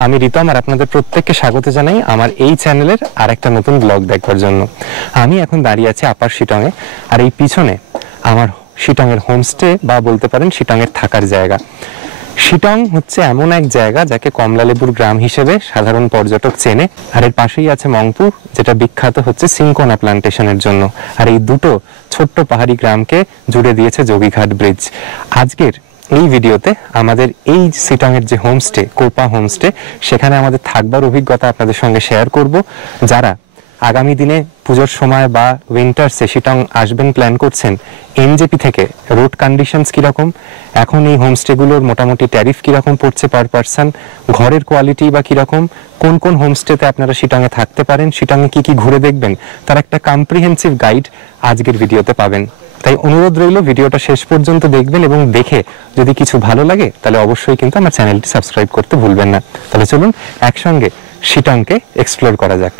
আমি রিতম আর আপনাদের প্রত্যেককে স্বাগত জানাই আমার এই চ্যানেলের আরেকটা নতুন ব্লগ দেখার জন্য। আমি এখন দাঁড়িয়ে আছি আপার শিটং এ, আর এই পিছনে আমার শিটং এর হোমস্টে বা বলতে পারেন শিটং এর থাকার জায়গা। শিটং হচ্ছে এমন এক জায়গা যাকে কমলালেবুর গ্রাম হিসেবে সাধারণ পর্যটক চেনে, আর এর পাশেই আছে মংপুর, যেটা বিখ্যাত হচ্ছে সিনকোনা প্লান্টেশনের জন্য। আর এই দুটো ছোট্ট পাহাড়ি গ্রামকে জুড়ে দিয়েছে যোগীঘাট ব্রিজ। আজকের এই ভিডিওতে আমাদের এই শিটং এর যে হোমস্টে, কোপা হোমস্টে, সেখানে আমাদের থাকবার অভিজ্ঞতা আপনাদের সঙ্গে শেয়ার করব। যারা আগামী দিনে পুজোর সময় বা উইন্টার্সে শিটং আসবেন প্ল্যান করছেন, এনজেপি থেকে রোড কন্ডিশনস কীরকম, এখন এই হোমস্টেগুলোর মোটামুটি ট্যারিফ কীরকম পড়ছে পার পারসন, ঘরের কোয়ালিটি বা কীরকম, কোন কোন হোমস্টেতে আপনারা শিটংয়ে থাকতে পারেন, শিটংয়ে কী কী ঘুরে দেখবেন, তার একটা কম্প্রিহেন্সিভ গাইড আজকের ভিডিওতে পাবেন। তাই অনুরোধ রইল ভিডিওটা শেষ পর্যন্ত দেখবেন এবং দেখে যদি কিছু ভালো লাগে তাহলে অবশ্যই কিন্তু আমার চ্যানেলটি সাবস্ক্রাইব করতে ভুলবেন না। তাহলে চলুন একসঙ্গে শিটংকে এক্সপ্লোর করা যাক।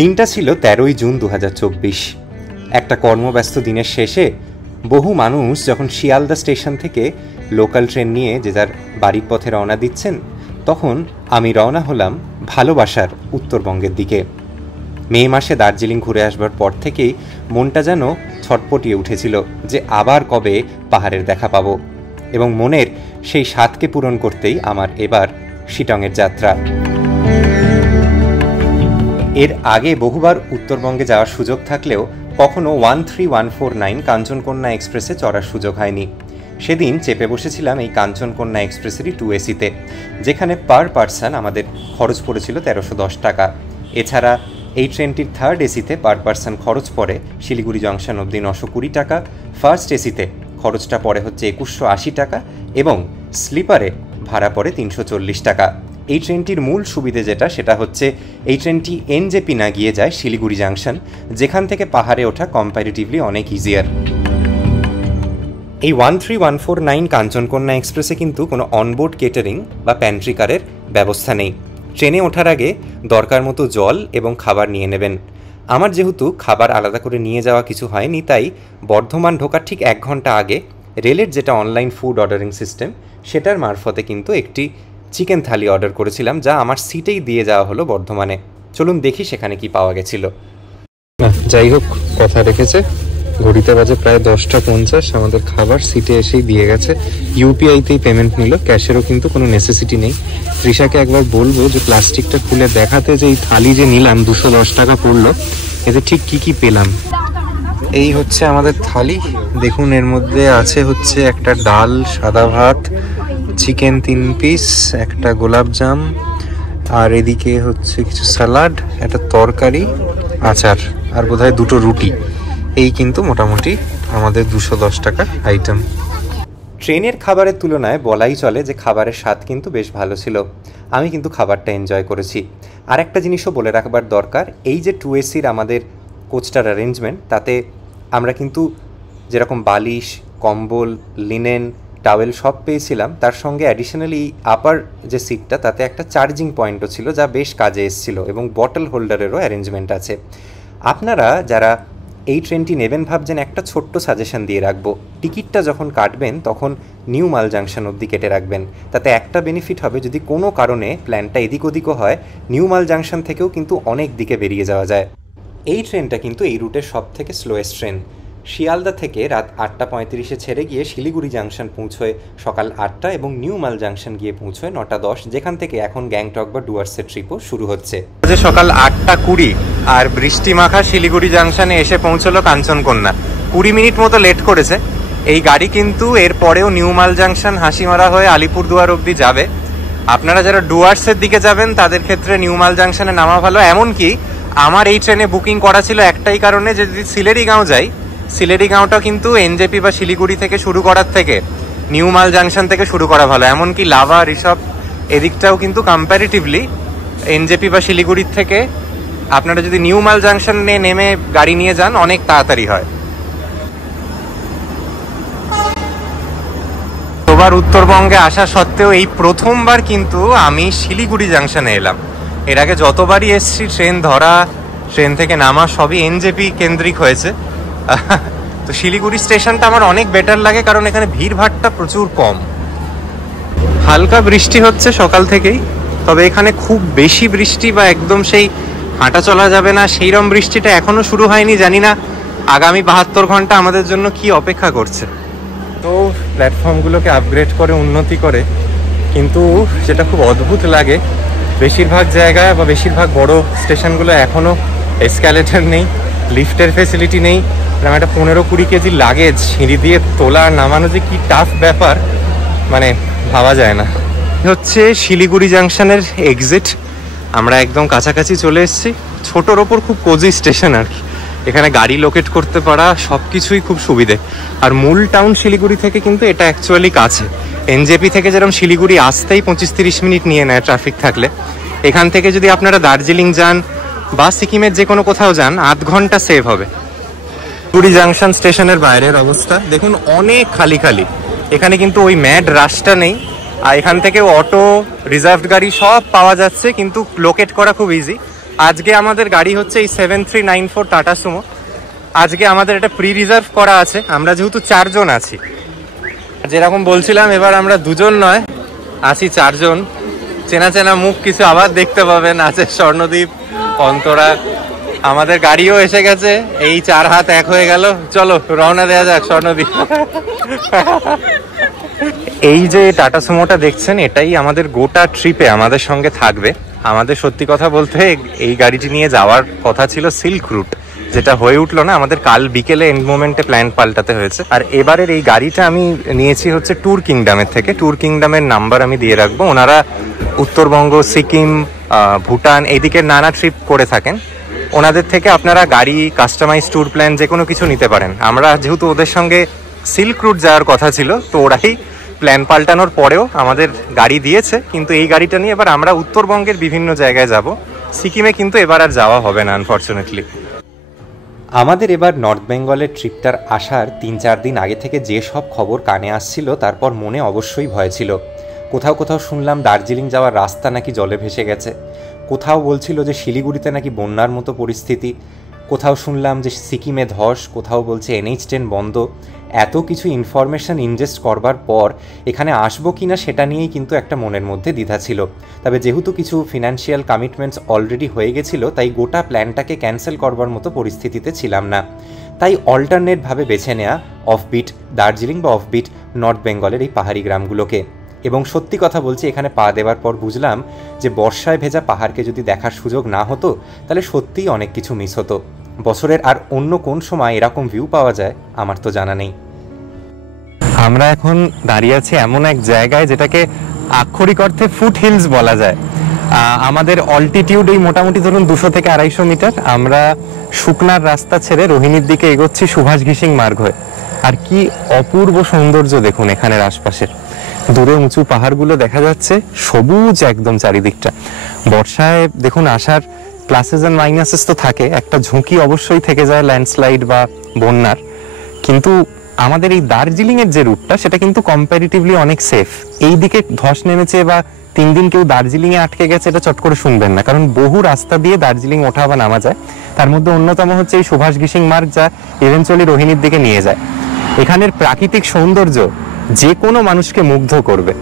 দিনটা ছিল 13ই জুন 2024। একটা কর্মব্যস্ত দিনের শেষে বহু মানুষ যখন শিয়ালদা স্টেশন থেকে লোকাল ট্রেন নিয়ে যে যার বাড়ির পথে রওনা দিচ্ছেন, তখন আমি রওনা হলাম ভালোবাসার উত্তরবঙ্গের দিকে। মে মাসে দার্জিলিং ঘুরে আসবার পর থেকেই মনটা যেন ছটপটিয়ে উঠেছিল যে আবার কবে পাহাড়ের দেখা পাবো, এবং মনের সেই স্বাদকে পূরণ করতেই আমার এবার শিটংয়ের যাত্রা। এর আগে বহুবার উত্তরবঙ্গে যাওয়ার সুযোগ থাকলেও কখনো 13149 কাঞ্চনকন্যা এক্সপ্রেসে চড়ার সুযোগ হয়নি। সেদিন চেপে বসেছিলাম এই কাঞ্চনকন্যা এক্সপ্রেসেরই 2AC-তে, যেখানে পার পারসন আমাদের খরচ পড়েছিল 1310 টাকা। এছাড়া এই ট্রেনটির থার্ড এসিতে পার পারসন খরচ পড়ে শিলিগুড়ি জংশন অবধি 920 টাকা, ফার্স্ট এসিতে খরচটা পড়ে হচ্ছে 2180 টাকা, এবং স্লিপারে ভাড়া পড়ে 340 টাকা। এই ট্রেনটির মূল সুবিধে যেটা, সেটা হচ্ছে এই ট্রেনটি এনজেপি না গিয়ে যায় শিলিগুড়ি জাংশন, যেখান থেকে পাহাড়ে ওঠা কম্প্যারিটিভলি অনেক ইজিয়ার। এই 13149 কাঞ্চনকন্যা এক্সপ্রেসে কিন্তু কোনো অনবোর্ড কেটারিং বা প্যান্ট্রি কারের ব্যবস্থা নেই। ট্রেনে ওঠার আগে দরকার মতো জল এবং খাবার নিয়ে নেবেন। আমার যেহেতু খাবার আলাদা করে নিয়ে যাওয়া কিছু হয়নি, তাই বর্ধমান ঢোকার ঠিক 1 ঘন্টা আগে রেলের যেটা অনলাইন ফুড অর্ডারিং সিস্টেম, সেটার মারফতে কিন্তু একটি চিকেন থালি অর্ডার করেছিলাম, যা আমার সিটেই দিয়ে যাওয়া হলো বর্ধমানে। চলুন দেখি সেখানে কি পাওয়া গেছিল। যাই হোক, কথা রেখেছে। ঘড়িতে বাজে প্রায় 10:50, আমাদের খাবার সিটে এসেই দিয়ে গেছে। ইউপিআইতেই পেমেন্ট নিল, ক্যাশেরও কিন্তু কোনো নেসেসিটি নেই। তৃষাকে একবার বলবো যে প্লাস্টিকটা খুলে দেখাতে, যে এই থালি যে নিলাম 210 টাকা পড়লো, এতে ঠিক কি কি পেলাম। এই হচ্ছে আমাদের থালি, দেখুন এর মধ্যে আছে হচ্ছে একটা ডাল, সাদা ভাত, চিকেন 3 পিস, একটা গোলাপজাম, আর এদিকে হচ্ছে কিছু স্যালাড, একটা তরকারি, আচার, আর বোধহয় 2টো রুটি। এই কিন্তু মোটামুটি আমাদের 210 টাকার আইটেম। ট্রেনের খাবারের তুলনায় বলাই চলে যে খাবারের স্বাদ কিন্তু বেশ ভালো ছিল। আমি কিন্তু খাবারটা এনজয় করেছি। আর একটা জিনিসও বলে রাখবার দরকার, এই যে 2AC-র আমাদের কোচটার অ্যারেঞ্জমেন্ট, তাতে আমরা কিন্তু যেরকম বালিশ, কম্বল, লিনেন, টাওয়েল সব পেয়েছিলাম, তার সঙ্গে অ্যাডিশনালি আপার যে সিটটা, তাতে একটা চার্জিং পয়েন্টও ছিল, যা বেশ কাজে এসেছিল, এবং বটল হোল্ডারেরও অ্যারেঞ্জমেন্ট আছে। আপনারা যারা এই ট্রেনটি নেবেন ভাবছেন, একটা ছোট্ট সাজেশন দিয়ে রাখবো, টিকিটটা যখন কাটবেন তখন নিউ মাল জাংশন অবধি কেটে রাখবেন। তাতে একটা বেনিফিট হবে, যদি কোনো কারণে প্ল্যানটা এদিক ওদিকও হয়, নিউ মাল জাংশন থেকেও কিন্তু অনেক দিকে বেরিয়ে যাওয়া যায়। এই ট্রেনটা কিন্তু এই রুটের সব থেকে স্লোয়েস্ট ট্রেন। শিয়ালদা থেকে রাত 8:35-এ ছেড়ে গিয়ে শিলিগুড়ি জাংশন পৌঁছয় সকাল 8টা, এবং নিউ মাল জাংশন গিয়ে পৌঁছয় 9:10, যেখান থেকে এখন গ্যাংটক বা ডুয়ার্সের ট্রিপও শুরু হচ্ছে। সকাল 8:20 আর বৃষ্টি মাখা শিলিগুড়ি জাংশনে এসে পৌঁছলো কাঞ্চনকন্যা। 20 মিনিট মতো লেট করেছে। এই গাড়ি কিন্তু এর পরেও নিউ মাল জাংশন, হাসিমারা হয়ে আলিপুরদুয়ার অবধি যাবে। আপনারা যারা ডুয়ার্সের দিকে যাবেন তাদের ক্ষেত্রে নিউ মাল জাংশনে নামা ভালো। এমনকি আমার এই ট্রেনে বুকিং করা ছিল একটাই কারণে, যে যদি সিলেরিগাঁও যাই, সিলেরিগাঁওটা কিন্তু এনজেপি বা শিলিগুড়ি থেকে শুরু করার থেকে নিউ মাল জাংশন থেকে শুরু করা ভালো। এমনকি লাভা, ঋষভ এদিকটাও কিন্তু কম্প্যারিটিভলি এনজেপি বা শিলিগুড়ির থেকে আপনারা যদি নিউ মাল জাংশনে নেমে গাড়ি নিয়ে যান অনেক তাড়াতাড়ি হয়। এবার উত্তরবঙ্গে আসা সত্ত্বেও এই প্রথমবার কিন্তু আমি শিলিগুড়ি জাংশনে এলাম। এর আগে যতবারই এসছি ট্রেন ধরা, ট্রেন থেকে নামা সবই এনজেপি কেন্দ্রিক হয়েছে। তো শিলিগুড়ি স্টেশনটা আমার অনেক বেটার লাগে, কারণ এখানে ভিড়ভাড়টা প্রচুর কম। হালকা বৃষ্টি হচ্ছে সকাল থেকেই, তবে এখানে খুব বেশি বৃষ্টি বা একদম সেই হাঁটা চলা যাবে না সেইরকম বৃষ্টিটা এখনো শুরু হয়নি। জানি না আগামী 72 ঘন্টা আমাদের জন্য কি অপেক্ষা করছে। তো প্ল্যাটফর্মগুলোকে আপগ্রেড করে উন্নতি করে, কিন্তু যেটা খুব অদ্ভুত লাগে বেশিরভাগ জায়গায় বা বেশিরভাগ বড় স্টেশনগুলো এখনও এসক্যালেটর নেই, লিফটের ফেসিলিটি নেই। একটা 15-20 কেজি লাগেজ সিঁড়ি দিয়ে তোলা আর নামানো যে কি টাফ ব্যাপার, মানে ভাবা যায় না। হচ্ছে শিলিগুড়ি জাংশনের এক্সিট, আমরা একদম কাছাকাছি চলে এসেছি। ছোটোর ওপর খুব কোজি স্টেশন আর কি, এখানে গাড়ি লোকেট করতে পারা সব কিছুই খুব সুবিধে। আর মূল টাউন শিলিগুড়ি থেকে কিন্তু এটা অ্যাকচুয়ালি কাছে। এনজেপি থেকে যেরকম শিলিগুড়ি আসতেই 25-30 মিনিট নিয়ে নেয় ট্রাফিক থাকলে, এখান থেকে যদি আপনারা দার্জিলিং যান বা সিকিমের যে কোনো কোথাও যান 8 ঘন্টা সেভ হবে। শিলিগুড়ি জাংশন স্টেশনের বাইরের অবস্থা দেখুন, অনেক খালি খালি। এখানে কিন্তু ওই ম্যাড রাশটা নেই, আর এখান থেকে অটো, রিজার্ভড গাড়ি সব পাওয়া যাচ্ছে, কিন্তু লোকেট করা খুব ইজি। আজকে আমাদের গাড়ি হচ্ছে এই 7394 টাটা সুমো। আজকে আমাদের এটা প্রি রিজার্ভ করা আছে, আমরা যেহেতু 4 জন আছি। যেরকম বলছিলাম এবার আমরা 2 জন নয়, আছি 4 জন। চেনা চেনা মুখ কিছু আবার দেখতে পাবেন, আছে স্বর্ণদ্বীপ, অন্তরা। আমাদের গাড়িও এসে গেছে, এই 4 হাত এক হয়ে গেল। চলো রওনা দেওয়া যাক স্বর্ণদ্বীপ। এই যে টাটা সুমোটা দেখছেন, এটাই আমাদের গোটা ট্রিপে আমাদের সঙ্গে থাকবে। আমাদের সত্যি কথা বলতে এই গাড়িটি নিয়ে যাওয়ার কথা ছিল সিল্ক রুট, যেটা হয়ে উঠলো না। আমাদের কাল বিকেলে এন্ড মোমেন্টে প্ল্যান পাল্টাতে হয়েছে। আর এবারের এই গাড়িটা আমি নিয়েছি হচ্ছে ট্যুর কিংডমের থেকে। ট্যুর কিংডমের নাম্বার আমি দিয়ে রাখবো। ওনারা উত্তরবঙ্গ, সিকিম, ভুটান এইদিকে নানা ট্রিপ করে থাকেন। ওনাদের থেকে আপনারা গাড়ি, কাস্টমাইজ ট্যুর প্ল্যান যে কোনো কিছু নিতে পারেন। আমরা যেহেতু ওদের সঙ্গে সিল্ক রুট যাওয়ার কথা ছিল, তো ওরাই প্ল্যান পাল্টানোর পরেও আমাদের গাড়ি দিয়েছে। কিন্তু এই গাড়িটা নিয়ে এবার আমরা উত্তরবঙ্গের বিভিন্ন জায়গায় যাব। সিকিমে কিন্তু এবার আর যাওয়া হবে না আনফর্চুনেটলি। আমাদের এবার নর্থ বেঙ্গলের ট্রিপটার আসার 3-4 দিন আগে থেকে যে সব খবর কানে আসছিল, তারপর মনে অবশ্যই ভয় ছিল। কোথাও কোথাও শুনলাম দার্জিলিং যাওয়ার রাস্তা নাকি জলে ভেসে গেছে, কোথাও বলছিল যে শিলিগুড়িতে নাকি বন্যার মতো পরিস্থিতি, কোথাও শুনলাম যে সিকিমে ধস, কোথাও বলছে NH10 বন্ধ। এত কিছু ইনফরমেশন ইনজেস্ট করবার পর এখানে আসবো কিনা সেটা নিয়েই কিন্তু একটা মনের মধ্যে দ্বিধা ছিল। তবে যেহেতু কিছু ফিনান্সিয়াল কমিটমেন্টস অলরেডি হয়ে গেছিল, তাই গোটা প্ল্যানটাকে ক্যান্সেল করবার মতো পরিস্থিতিতে ছিলাম না। তাই অল্টারনেটভাবে বেছে নেওয়া অফবিট দার্জিলিং বা অফবিট নর্থ বেঙ্গলের এই পাহাড়ি গ্রামগুলোকে। এবং সত্যি কথা বলছি, এখানে পা দেওয়ার পর বুঝলাম যে বর্ষায় ভেজা পাহাড়কে যদি দেখার সুযোগ না হতো তাহলে সত্যিই অনেক কিছু মিস হতো। বছরের আর অন্য কোন সময় এরকম ভিউ পাওয়া যায় আমার তো জানা নেই। আমরা এখন দাঁড়িয়ে আছি এমন এক জায়গায় যেটাকে আক্ষরিক অর্থে ফুট হিলস বলা যায়। আমাদের অল্টিটিউড এই মোটামুটি ধরুন 200 থেকে 250 মিটার। আমরা শুকনার রাস্তা ছেড়ে রোহিণীর দিকে এগোচ্ছি সুভাষ ঘিসিং মার্গ হয়ে। আর কি অপূর্ব সৌন্দর্য দেখুন এখানের আশপাশের। দূরে উঁচু পাহাড়গুলো দেখা যাচ্ছে, সবুজ একদম চারিদিকটা। বর্ষায় দেখুন আসার প্লাসেস অ্যান্ড মাইনাসেস তো থাকে, একটা ঝুঁকি অবশ্যই থেকে যায় ল্যান্ডস্লাইড বা বন্যার। কিন্তু আমাদের এই দার্জিলিং এর যে রুটটা সেটা কিন্তু কম্পারেটিভলি অনেক সেফ। এই দিকে ধস নেমেছে বা 3 দিন কেউ দার্জিলিং এ আটকে গেছে এটা চট করে শুনবেন না, কারণ বহু রাস্তা দিয়ে দার্জিলিং ওঠা বা নামা যায়। তার মধ্যে অন্যতম হচ্ছে এই সুভাষ ঘিসিং মার্গ, যা ইভেনচুয়ালি রোহিণীর দিকে নিয়ে যায়। এখানের প্রাকৃতিক সৌন্দর্য যে কোনো মানুষকে মুগ্ধ করবে।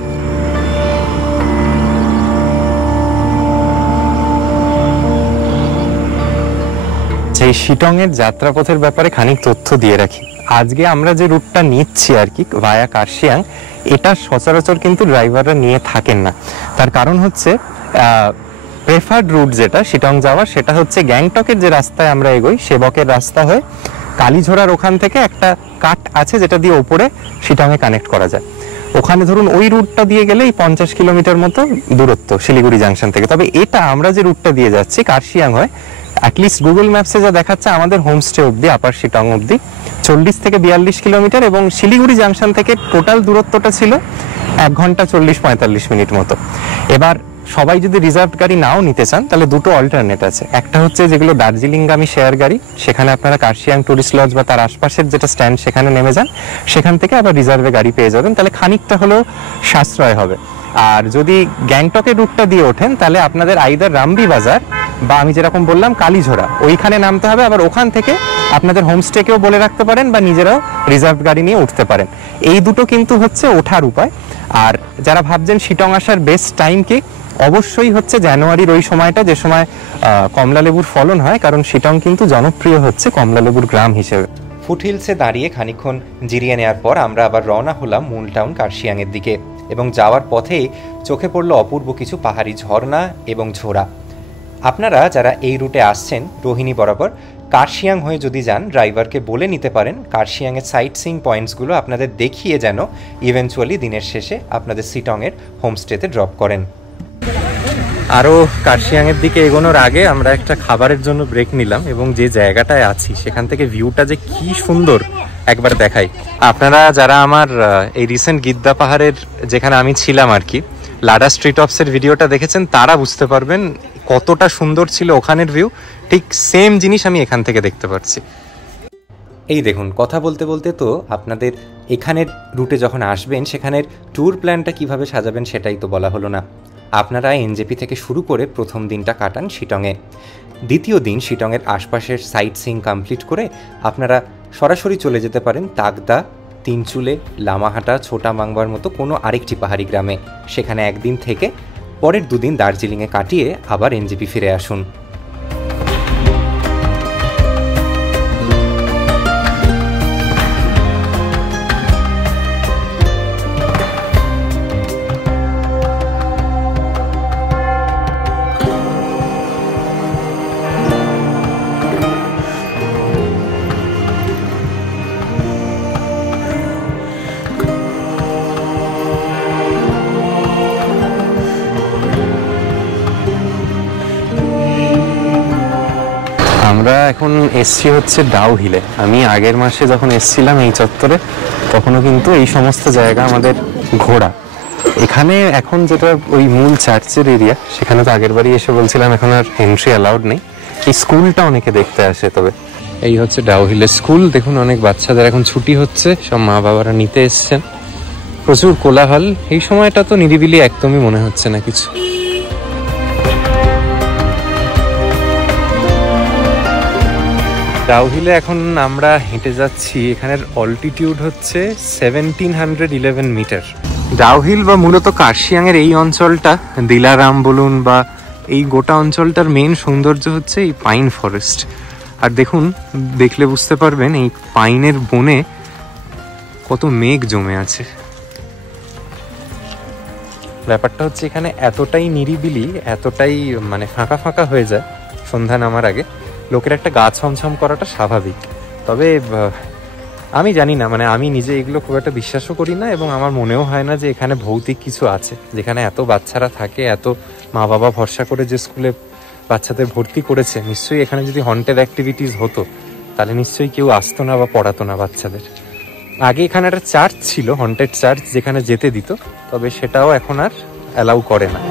সেই শিটং এর যাত্রাপথের ব্যাপারে খানিক তথ্য দিয়ে রাখি। আজকে আমরা যে রুটটা নিচ্ছি আর কি ভায়া কার্শিয়াং, এটা সচরাচর কিন্তু ড্রাইভাররা নিয়ে থাকেন না। তার কারণ হচ্ছে প্রেফার্ড রুট যেটা শিটং যাওয়ার, সেটা হচ্ছে গ্যাংটকের যে রাস্তায় আমরা এগোই সেবকের রাস্তা হয়ে কালীঝোড়ার ওখান থেকে একটা কাট আছে যেটা দিয়ে ওপরে শিটংয়ে কানেক্ট করা যায়। ওখানে ধরুন ওই রুটটা দিয়ে গেলে 50 কিলোমিটার মতো দূরত্ব শিলিগুড়ি জাংশন থেকে। তবে এটা আমরা যে রুটটা দিয়ে যাচ্ছি কার্শিয়াং হয়ে, অ্যাটলিস্ট গুগল ম্যাপসে যা দেখাচ্ছে আমাদের হোমস্টে অবধি আপার শিটং অবধি 40 থেকে 42 কিলোমিটার, এবং শিলিগুড়ি জাংশন থেকে টোটাল দূরত্বটা ছিল 1 ঘন্টা 40-45 মিনিট মতো। এবার সবাই যদি রিজার্ভ গাড়ি নাও নিতে চান তাহলে দুটো অল্টারনেট আছে। একটা হচ্ছে যেগুলো দার্জিলিংগামী শেয়ার গাড়ি, সেখানে আপনারা কার্শিয়াং টুরিস্ট লজ বা তার আশপাশের যেটা স্ট্যান্ড সেখানে নেমে যান, সেখান থেকে আবার রিজার্ভে গাড়ি পেয়ে যাবেন, তাহলে খানিকটা হলেও সাশ্রয় হবে। আর যদি গ্যাংটকের রুটটা দিয়ে ওঠেন তাহলে আপনাদের আইদার রামবি বাজার বা আমি যেরকম বললাম কালীঝোড়া, ওইখানে নামতে হবে। আবার ওখান থেকে আপনাদের হোমস্টেকেও বলে রাখতে পারেন বা নিজেরাও রিজার্ভ গাড়ি নিয়ে উঠতে পারেন। এই দুটো কিন্তু হচ্ছে ওঠার উপায়। আর যারা ভাবছেন শিটং আসার বেস্ট টাইম কি, অবশ্যই হচ্ছে জানুয়ারির ওই সময়টা, যে সময় কমলালেবুর ফলন হয়, কারণ শিটং কিন্তু জনপ্রিয় হচ্ছে কমলালেবুর গ্রাম হিসেবে। ফুটহিলসে দাঁড়িয়ে খানিকক্ষণ জিরিয়ে নেওয়ার পর আমরা আবার রওনা হলাম মূল টাউন কার্শিয়াংয়ের দিকে, এবং যাওয়ার পথেই চোখে পড়ল অপূর্ব কিছু পাহাড়ি ঝর্ণা এবং ঝোড়া। আপনারা যারা এই রুটে আসছেন রোহিণী বরাবর, কার্শিয়াং হয়ে যদি যান, ড্রাইভারকে বলে নিতে পারেন কার্শিয়াংয়ের সাইট সিইং পয়েন্টসগুলো আপনাদের দেখিয়ে যেন ইভেনচুয়ালি দিনের শেষে আপনাদের শিটংয়ের হোমস্টেতে ড্রপ করেন। আরও কার্শিয়াংয়ের দিকে এগোনোর আগে আমরা একটা খাবারের জন্য ব্রেক নিলাম, এবং যে জায়গাটায় আছি সেখান থেকে ভিউটা যে কি সুন্দর একবার দেখাই। আপনারা যারা আমার এই রিসেন্ট গিদ্দা পাহাড়ের যেখানে আমি ছিলাম আর কি, লাডা স্ট্রিট অফসের ভিডিওটা দেখেছেন, তারা বুঝতে পারবেন কতটা সুন্দর ছিল ওখানের ভিউ। ঠিক সেম জিনিস আমি এখান থেকে দেখতে পাচ্ছি। এই দেখুন, কথা বলতে বলতে তো আপনাদের এখানের রুটে যখন আসবেন সেখানের ট্যুর প্ল্যানটা কিভাবে সাজাবেন সেটাই তো বলা হলো না। আপনারা এনজেপি থেকে শুরু করে প্রথম দিনটা কাটান শিটংয়ে। দ্বিতীয় দিন শিটংয়ের আশপাশের সাইট সিইং কমপ্লিট করে আপনারা সরাসরি চলে যেতে পারেন তাগদা, তিনচুলে, লামাহাটা, ছোটা মাংবার মতো কোনো আরেকটি পাহাড়ি গ্রামে। সেখানে একদিন থেকে পরের দুদিন দার্জিলিংয়ে কাটিয়ে আবার এনজেপি ফিরে আসুন। আমরা এখন এসছি হচ্ছে ডাউ হিলে। আমি আগের মাসে যখন এসছিলাম এই চত্বরে, তখনও কিন্তু এই সমস্ত জায়গা আমাদের ঘোরা। এখানে এখন যেটা ওই মূল চার্চের এরিয়া, সেখানে তো আগের বারই এসে বলছিলাম এখন আর এন্ট্রি অ্যালাউড নেই। এই স্কুলটা অনেকে দেখতে আসে। তবে এই হচ্ছে ডাউ হিলের স্কুল। দেখুন অনেক বাচ্চাদের এখন ছুটি হচ্ছে, সব মা বাবারা নিতে এসছেন। প্রচুর কোলাহল। এই সময়টা তো নিরিবিলি একদমই মনে হচ্ছে না কিছু। ডাউ হিলে এখন আমরা হেঁটে যাচ্ছি। এখানের অল্টিটিউড হচ্ছে 1711 মিটার। ডাউ হিল বা মূলত কার্শিয়াংয়ের এই অঞ্চলটা, দিলারাম বলুন বা এই গোটা অঞ্চলটার মেন সৌন্দর্য হচ্ছে এই পাইন ফরেস্ট। আর দেখুন, দেখলে বুঝতে পারবেন এই পাইনের বনে কত মেঘ জমে আছে। ব্যাপারটা হচ্ছে এখানে এতটাই নিরিবিলি, এতটাই মানে ফাঁকা ফাঁকা হয়ে যায় সন্ধ্যা নামার আগে, লোকের একটা গা ছমছম করাটা স্বাভাবিক। তবে আমি জানি না, মানে আমি নিজে এগুলো খুব একটা বিশ্বাসও করি না, এবং আমার মনেও হয় না যে এখানে ভৌতিক কিছু আছে। যেখানে এত বাচ্চারা থাকে, এত মা বাবা ভরসা করে যে স্কুলে বাচ্চাদের ভর্তি করেছে, নিশ্চয়ই এখানে যদি হন্টেড অ্যাক্টিভিটিস হতো তাহলে নিশ্চয়ই কেউ আসতো না বা পড়াতো না বাচ্চাদের। আগে এখানে একটা চার্চ ছিল, হন্টেড চার্চ, যেখানে যেতে দিত, তবে সেটাও এখন আর অ্যালাউ করে না।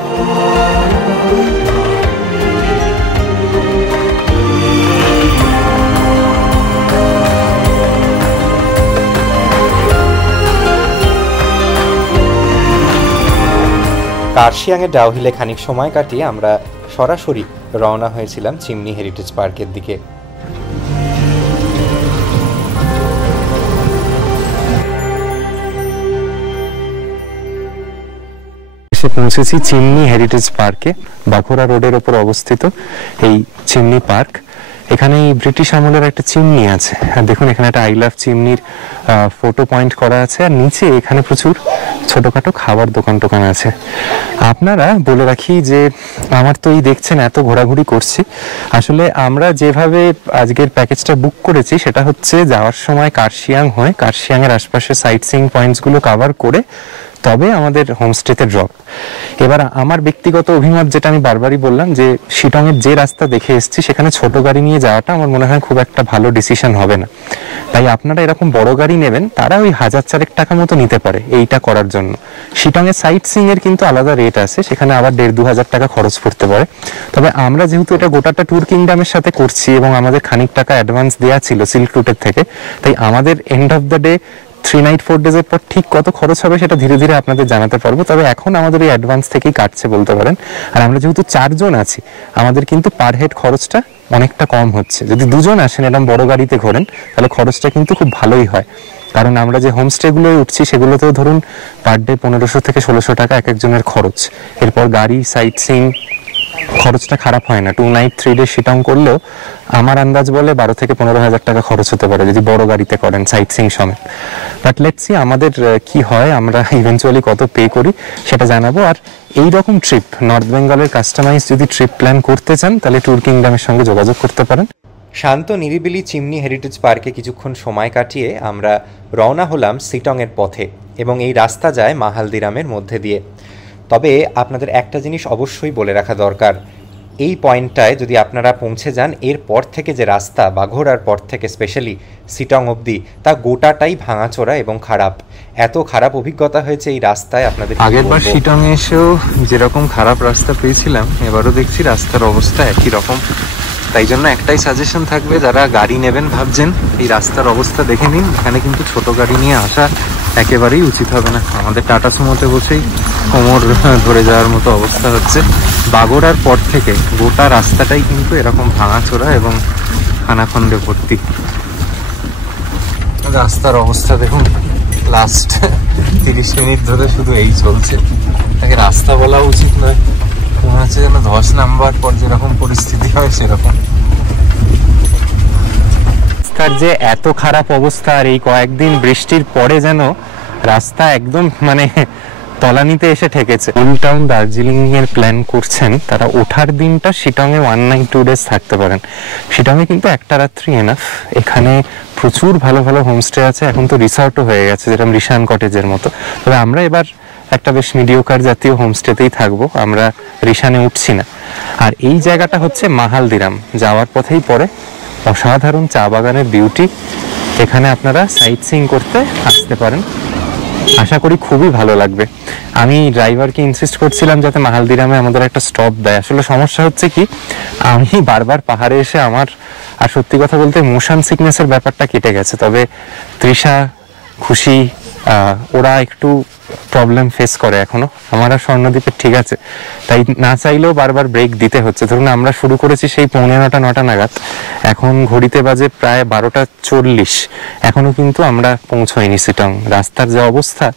কার্শিয়াংয়ের ডাউ হিলে খানিক সময় কাটিয়ে আমরা সরাসরি রওনা হয়েছিলাম চিমনি হেরিটেজ পার্কের দিকে। এসে পৌঁছেছি চিমনি হেরিটেজ পার্কে, বাঁকুড়া রোডের ওপর অবস্থিত এই চিমনি পার্ক। এখানে ব্রিটিশ আমলের একটা চিমনি আছে। আর দেখুন এখানে একটা আই লাভ চিমনির ফটো পয়েন্ট করা আছে, আর নিচে এখানে প্রচুর ছোটখাটো খাবার দোকান টোকান আছে। আপনারা বলে রাখি যে আমার তো এই দেখছেন এত ঘোরাঘুরি করছি, আসলে আমরা যেভাবে আজকের প্যাকেজটা বুক করেছি সেটা হচ্ছে যাওয়ার সময় কার্শিয়াং হয়ে কার্শিয়াংয়ের আশপাশে সাইট সিইং পয়েন্টসগুলো কভার করে তবে আমাদের হোমস্টেতে ড্রপ। এবার আমার ব্যক্তিগত অভিমত, যেটা আমি বারবারই বললাম, যে শিটংয়ের যে রাস্তা দেখে এসেছি সেখানে ছোট গাড়ি নিয়ে যাওয়াটা আমার মনে হয় খুব একটা ভালো ডিসিশন হবে না। তাই আপনারা এরকম বড় গাড়ি নেবেন, তারা ওই 1000 টাকা মতো নিতে পারে এইটা করার জন্য। শিটংয়ে সাইট সিইং এর কিন্তু আলাদা রেট আছে, সেখানে আবার 1500-2000 টাকা খরচ পড়তে পারে। তবে আমরা যেহেতু এটা গোটাটা ট্যুর কিংডমের সাথে করছি এবং আমাদের খানিক টাকা অ্যাডভান্স দেওয়া ছিল সিল্ক রুটের থেকে, তাই আমাদের end of the day 3 night 4 ডেজের পর ঠিক কত খরচ হবে সেটা ধীরে ধীরে আপনাদের জানাতে পারবো। তবে এখন আমাদের এই অ্যাডভান্স থেকেই কাটছে বলতে পারেন। আর আমরা যেহেতু 4 জন আছি, আমাদের কিন্তু পার হেড খরচটা অনেকটা কম হচ্ছে। যদি 2 জন আসেন এরকম বড় গাড়িতে ঘোরেন, তাহলে খরচটা কিন্তু খুব ভালোই হয়। কারণ আমরা যে হোমস্টেগুলোয় উঠছি সেগুলোতেও ধরুন পার ডে 1500 থেকে 1600 টাকা এক একজনের খরচ। এরপর গাড়ি, সাইট সিইং, খরচটা খারাপ হয় না। 2 নাইট 3 ডে শিটং করলেও আমার আন্দাজ বলে 12 থেকে 15,000 টাকা খরচ হতে পারে যদি বড় গাড়িতে করেন সাইট সিইং সমেত। বাট লেটস সি আমাদের কি হয়, আমরা ইভেন্চুয়ালি কত পে করি সেটা জানাবো। আর এই রকম ট্রিপ, নর্থ বেঙ্গলের কাস্টমাইজ যদি ট্রিপ প্ল্যান করতে চান, তাহলে ট্যুর কিংডমের সঙ্গে যোগাযোগ করতে পারেন। শান্ত নিরিবিলি চিমনি হেরিটেজ পার্কে কিছুক্ষণ সময় কাটিয়ে আমরা রওনা হলাম শিটংয়ের পথে, এবং এই রাস্তা যায় মাহালদিরামের মধ্যে দিয়ে। তবে আপনাদের একটা জিনিস অবশ্যই বলে রাখা দরকার, এই পয়েন্টটায় যদি আপনারা পৌঁছে যান, এর পর থেকে যে রাস্তা বাঘোড়ার পর থেকে স্পেশালি শিটং অবধি, তা গোটাটাই ভাঙাচোরা এবং খারাপ। এত খারাপ অভিজ্ঞতা হয়েছে এই রাস্তায় আপনাদের। আগের বার শিটং এসেও যেরকম খারাপ রাস্তা পেয়েছিলাম, এবারও দেখছি রাস্তার অবস্থা একই রকম। তাই জন্য একটাই সাজেশন থাকবে, যারা গাড়ি নেবেন ভাবছেন, এই রাস্তার অবস্থা দেখে নিন। এখানে কিন্তু ছোট গাড়ি নিয়ে আসা একেবারেই উচিত হবে না। আমাদের টাটা সুমোতে বসেই কোমর ধরে যাওয়ার মতো অবস্থা হচ্ছে। বাগোড়ার পর থেকে গোটা রাস্তাটাই কিন্তু এরকম ভাঙাচোরা এবং খানাখন্দে ভর্তি। রাস্তার অবস্থা দেখুন, লাস্ট 30 মিনিট ধরে শুধু এই চলছে। তাকে রাস্তা বলা উচিত নয়, মনে হচ্ছে যেন ধস নামবার পর যেরকম পরিস্থিতি হয় সেরকম। রাস্তার যে এত খারাপ অবস্থা, আর এই কয়েকদিন বৃষ্টির পরে যেন রাস্তা একদম মানে তলানিতে এসে ঠেকেছে। ওল্ড টাউন দার্জিলিং এর প্ল্যান করছেন, তারা ওঠার দিনটা শিটংয়ে 1 নাইট 2 ডেজ থাকতে পারেন। শিটংয়ে কিন্তু একটা রাত্রি এনাফ। এখানে প্রচুর ভালো ভালো হোমস্টে আছে, এখন তো রিসর্টও হয়ে গেছে, যেরকম রিশান কটেজের মতো। তবে আমরা এবার একটা বেশ মিডিওকার জাতীয় হোমস্টেতেই থাকবো, আমরা রিশানে উঠছি না। আর এই জায়গাটা হচ্ছে মাহালদিরাম, যাওয়ার পথেই পড়ে। অসাধারণ চা বাগানের বিউটি, এখানে আপনারা সাইট সিইং করতে আসতে পারেন। আশা করি খুবই ভালো লাগবে। আমি ড্রাইভারকে ইনসিস্ট করছিলাম যাতে মাহালদিরামে আমাদের একটা স্টপ দেয়। আসলে সমস্যা হচ্ছে কি, আমি বারবার পাহাড়ে এসে আমার, আর সত্যি কথা বলতে মোশন সিকনেসের ব্যাপারটা কেটে গেছে। তবে তৃষা, খুশি, ওরা একটু প্রবলেম ফেস করে এখনো। আমার আর স্বর্ণদ্বীপের ঠিক আছে, তাই না চাইলেও বারবার ব্রেক দিতে হচ্ছে। ধরুন আমরা শুরু করেছি সেই 9:45 নাগাদ, এখন ঘড়িতে বাজে প্রায় 12:40, এখনো কিন্তু আমরা পৌঁছইনি শিটং। রাস্তার যে অবস্থা,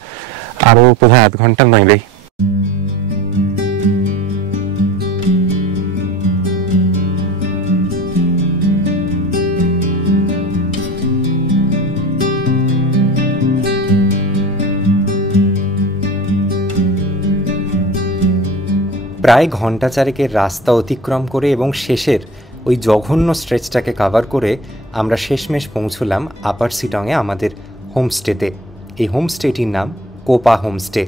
আরো বোধহয় 1/2 ঘন্টা নইলেই। প্রায় ঘন্টা চারেকের রাস্তা অতিক্রম করে এবং শেষের ওই জঘন্য স্ট্রেচটাকে কভার করে আমরা শেষমেশ পৌঁছলাম আপার শিটংয়ে আমাদের হোমস্টেতে। এই হোমস্টেটির নাম কোপা হোমস্টে।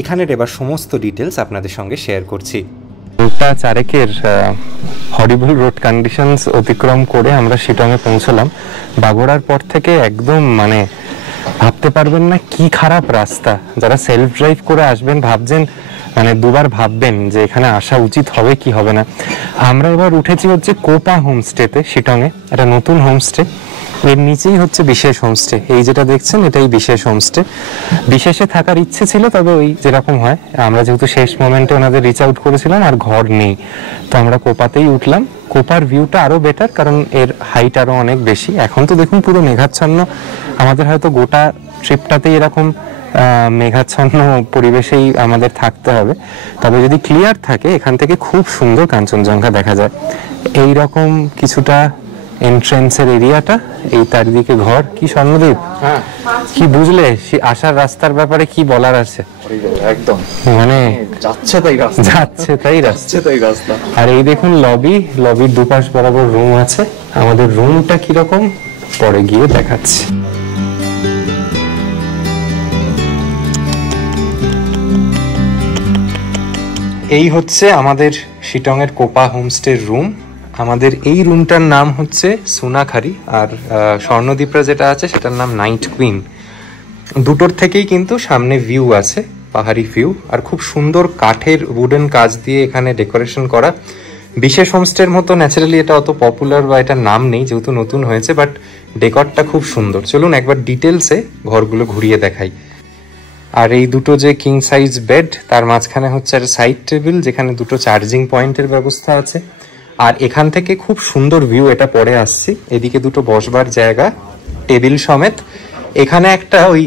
এখানের এবার সমস্ত ডিটেলস আপনাদের সঙ্গে শেয়ার করছি। ঘন্টা চারেকের হরিবল রোড কন্ডিশনস অতিক্রম করে আমরা শিটংয়ে পৌঁছলাম। বাগোড়ার পর থেকে একদম মানে ভাবতে পারবেন না কি খারাপ রাস্তা। যারা সেলফ ড্রাইভ করে আসবেন ভাবছেন, মানে দুবার ভাববেন যে এখানে আসা উচিত হবে কি হবে না। আমরা এবার উঠেছি হচ্ছে কোপা হোমস্টেতে শিটংয়ে, একটা নতুন হোমস্টে। এর নিচেই হচ্ছে বিশেষ হোমস্টে। এই যেটা দেখছেন এটাই বিশেষ হোমস্টে। বিশেষে থাকার ইচ্ছে ছিল, তবে ওই যেরকম হয়, আমরা যেহেতু শেষ মোমেন্টে ওনাদের রিচ আউট করেছিলাম আর ঘর নেই, তো আমরা কোপাতেই উঠলাম। কোপার ভিউটা আরো বেটার, কারণ এর হাইট আরো অনেক বেশি। এখন তো দেখুন পুরো মেঘাচ্ছন্ন, আমাদের হয়তো গোটা ট্রিপটাতেই এরকম মেঘাচ্ছন্ন পরিবেশেই আমাদের থাকতে হবে। তবে যদি ক্লিয়ার থাকে, এখান থেকে খুব সুন্দর কাঞ্চনজঙ্ঘা দেখা যায়। এই রকম কিছুটা এন্ট্রেন্সের এরিয়াটা, এই চারিদিকে ঘর। কি স্বর্ণদ্বীপ, কি বুঝলে আসার রাস্তার ব্যাপারে কি বলার আছে? একদম মানে যাচ্ছে তাই রাস্তা, যাচ্ছে তাই রাস্তা, তাই রাস্তা। আর এই দেখুন লবি, লবির দুপাশ বরাবর রুম আছে। আমাদের রুমটা কিরকম পরে গিয়ে দেখাচ্ছি। এই হচ্ছে আমাদের শিটংয়ের কোপা হোমস্টের রুম। আমাদের এই রুমটার নাম হচ্ছে সোনাখারি, আর স্বর্ণদ্বীপরা যেটা আছে সেটার নাম নাইট কুইন। দুটোর থেকেই কিন্তু সামনে ভিউ আছে, পাহাড়ি ভিউ, আর খুব সুন্দর কাঠের উডেন কাজ দিয়ে এখানে ডেকোরেশন করা। বিশেষ হোমস্টের মতো ন্যাচারালি এটা অত পপুলার বা এটার নাম নেই যেহেতু নতুন হয়েছে, বাট ডেকরটা খুব সুন্দর। চলুন একবার ডিটেলসে ঘরগুলো ঘুরিয়ে দেখাই। আর এই দুটো যে কিং সাইজ বেড, তার মাঝখানে হচ্ছে একটা সাইড টেবিল যেখানে দুটো চার্জিং পয়েন্টের ব্যবস্থা আছে। আর এখান থেকে খুব সুন্দর ভিউ, এটা পরে আসছি। এদিকে দুটো বসবার জায়গা, টেবিল সমেত। এখানে একটা ওই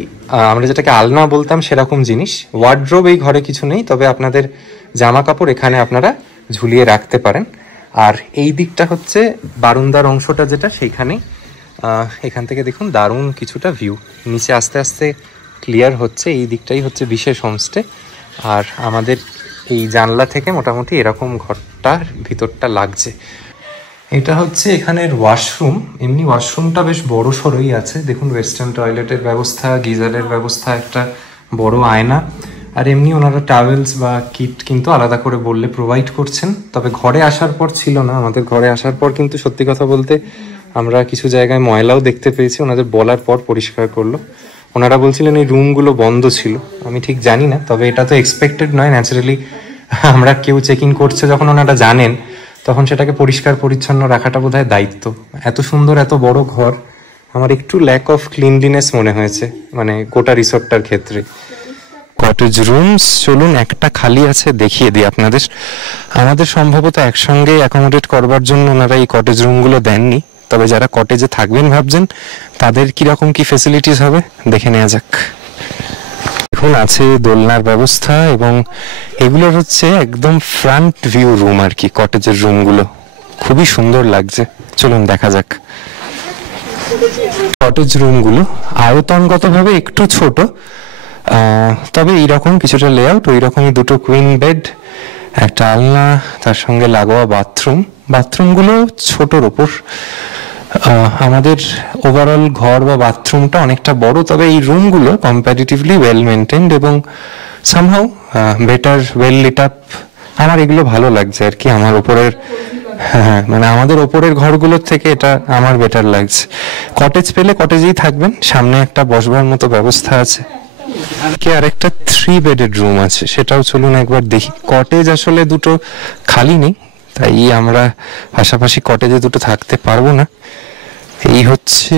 আমরা যেটাকে আলনা বলতাম সেরকম জিনিস। ওয়ার্ড্রোব এই ঘরে কিছু নেই, তবে আপনাদের জামা কাপড় এখানে আপনারা ঝুলিয়ে রাখতে পারেন। আর এই দিকটা হচ্ছে বারান্দার অংশটা যেটা, সেইখানে এখান থেকে দেখুন দারুণ কিছুটা ভিউ। নিচে আস্তে আস্তে ক্লিয়ার হচ্ছে। এই দিকটাই হচ্ছে বিশেষ হোমস্টে। আর আমাদের এই জানলা থেকে মোটামুটি এরকম ঘরটার ভিতরটা লাগছে। এটা হচ্ছে এখানের ওয়াশরুম। এমনি ওয়াশরুমটা বেশ বড় সড়ই আছে, দেখুন ওয়েস্টার্ন টয়লেটের ব্যবস্থা, গিজারের ব্যবস্থা, একটা বড় আয়না। আর এমনি ওনারা টাওয়েলস বা কিট কিন্তু আলাদা করে বললে প্রোভাইড করছেন। তবে ঘরে আসার পর ছিল না, আমাদের ঘরে আসার পর কিন্তু সত্যি কথা বলতে আমরা কিছু জায়গায় ময়লাও দেখতে পেয়েছি। ওনাদের বলার পর পরিষ্কার করলো। ওনারা বলছিলেন এই রুমগুলো বন্ধ ছিল, আমি ঠিক জানি না, তবে এটা তো এক্সপেক্টেড নয়। ন্যাচারালি আমরা কেউ চেক ইন করছে যখন ওনারা জানেন, তখন সেটাকে পরিষ্কার পরিচ্ছন্ন রাখাটা বোধহয় দায়িত্ব। এত সুন্দর এত বড় ঘর, আমার একটু ল্যাক অফ ক্লিনলিনেস মনে হয়েছে, মানে গোটা রিসোর্টটার ক্ষেত্রে। কটেজ রুমস, চলুন একটা খালি আছে দেখিয়ে দিই আপনাদের। আমাদের সম্ভবত একসঙ্গে অ্যাকোমোডেট করবার জন্য ওনারা এই কটেজ রুমগুলো দেননি, তবে যারা কটেজে থাকবেন ভাবছেন তাদের কিরকম কি ফেসিলিটিস হবে দেখে নেওয়া যাক। এখন আছে দোলনার ব্যবস্থা, এবং এগুলোর হচ্ছে একদম ফ্রন্ট ভিউ রুম আর কি। কটেজের রুমগুলো খুবই সুন্দর লাগছে, চলুন দেখা যাক। কটেজ রুমগুলো আয়তনগতভাবে একটু ছোট, তবে এইরকম কিছুটা লেআউট। ওই রকমই দুটো কুইন বেড, একটা আলনা, তার সঙ্গে লাগোয়া বাথরুম। বাথরুমগুলো ছোটোর ওপর। আমাদের ওভারঅল ঘর বা বাথরুমটা অনেকটা বড়, তবে এই রুমগুলো কম্প্যারিটিভলি ওয়েল মেনটেন্ড এবং somehow better well lit up. আমার এগুলো ভালো লাগছে আর কি। আমার ওপরের মানে আমাদের ওপরের ঘরগুলোর থেকে এটা আমার বেটার লাগছে। কটেজ পেলে কটেজেই থাকবেন। সামনে একটা বসবার মতো ব্যবস্থা আছে। আর একটা 3 বেডের রুম আছে, সেটাও চলুন একবার দেখি। কটেজ আসলে দুটো খালি নেই, তাই আমরা পাশাপাশি কটেজে দুটো থাকতে পারবো না। এই হচ্ছে